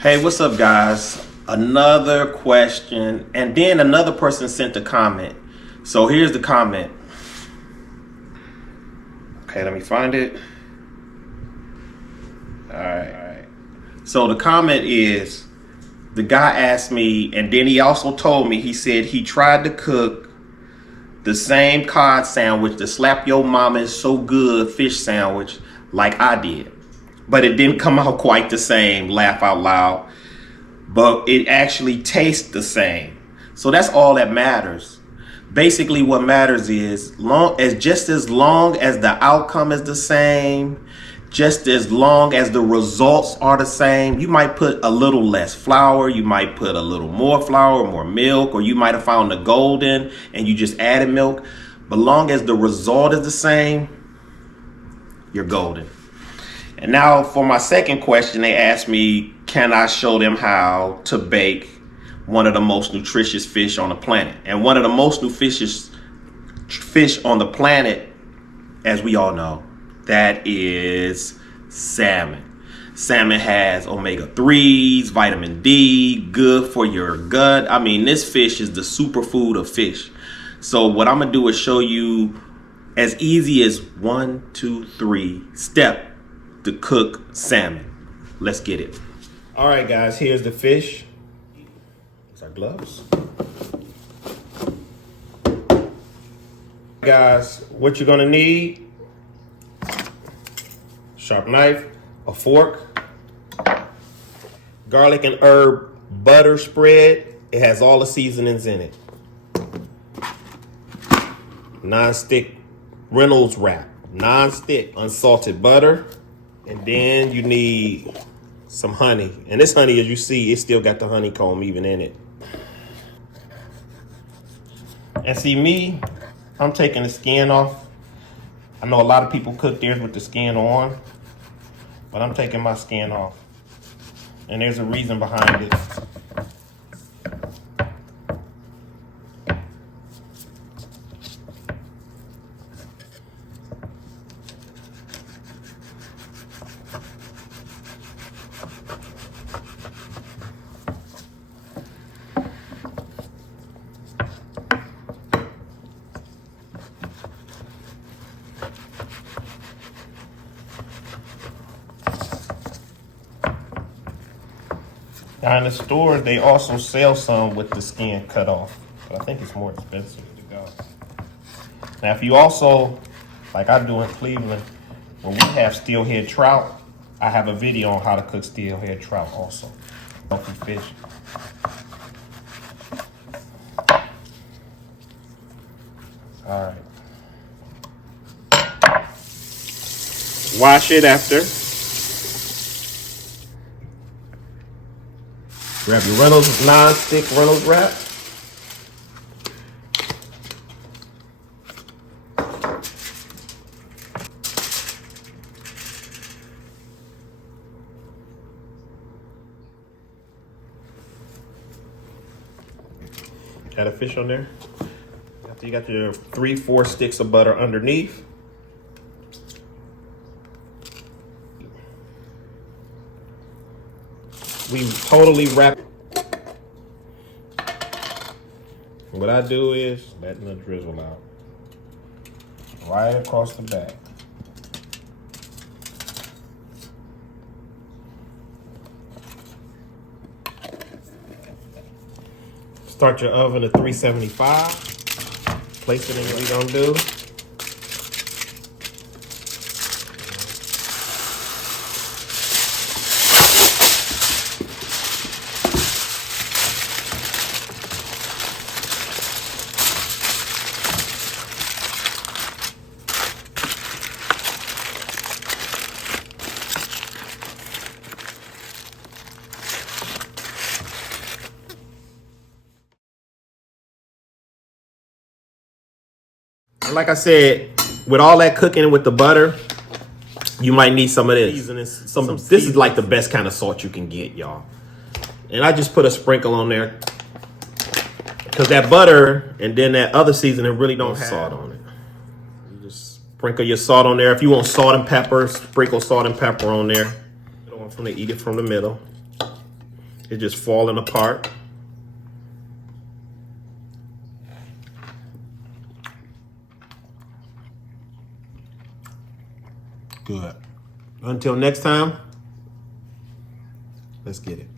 Hey, what's up, guys? Another question, and then another person sent a comment. So here's the comment. Okay, let me find it. All right. So the comment is, the guy asked me, and then he also told me, he said he tried to cook the same cod sandwich, the slap your mama is so good fish sandwich, like I did. But it didn't come out quite the same, laugh out loud. But it actually tastes the same. So that's all that matters. Basically what matters is just as long as the outcome is the same, just as long as the results are the same. You might put a little less flour, you might put a little more flour, more milk, or you might have found the golden and you just added milk. But long as the result is the same, you're golden. And now for my second question, they asked me, can I show them how to bake one of the most nutritious fish on the planet? And one of the most nutritious fish on the planet, as we all know, that is salmon. Salmon has omega-3s, vitamin D, good for your gut. I mean, this fish is the superfood of fish. So what I'm gonna do is show you as easy as 1, 2, 3 step to cook salmon. Let's get it. All right, guys, here's the fish. These are gloves. Guys, what you're gonna need: sharp knife, a fork, garlic and herb butter spread. It has all the seasonings in it. Non-stick Reynolds wrap, non-stick unsalted butter. And then you need some honey. And this honey, as you see, it still got the honeycomb even in it. And see me, I'm taking the skin off. I know a lot of people cook theirs with the skin on, but I'm taking my skin off. And there's a reason behind it. Now in the stores, they also sell some with the skin cut off, but I think it's more expensive to go. Now if you also, like I do in Cleveland, when we have steelhead trout, I have a video on how to cook steelhead trout also. Healthy fish. All right. Wash it after. Grab your Reynolds non-stick Reynolds wrap. Got a fish on there. After you got your 3-4 sticks of butter underneath. We totally wrap. What I do is letting the drizzle out right across the back. Start your oven at 375. Place it in what we're gonna do. Like I said, with all that cooking with the butter, you might need some of this. This is like the best kind of salt you can get, y'all. And I just put a sprinkle on there because that butter and then that other seasoning really don't have salt on it. You just sprinkle your salt on there. If you want salt and pepper, sprinkle salt and pepper on there. You don't want them to eat it from the middle. It's just falling apart. Good. Until next time, let's get it.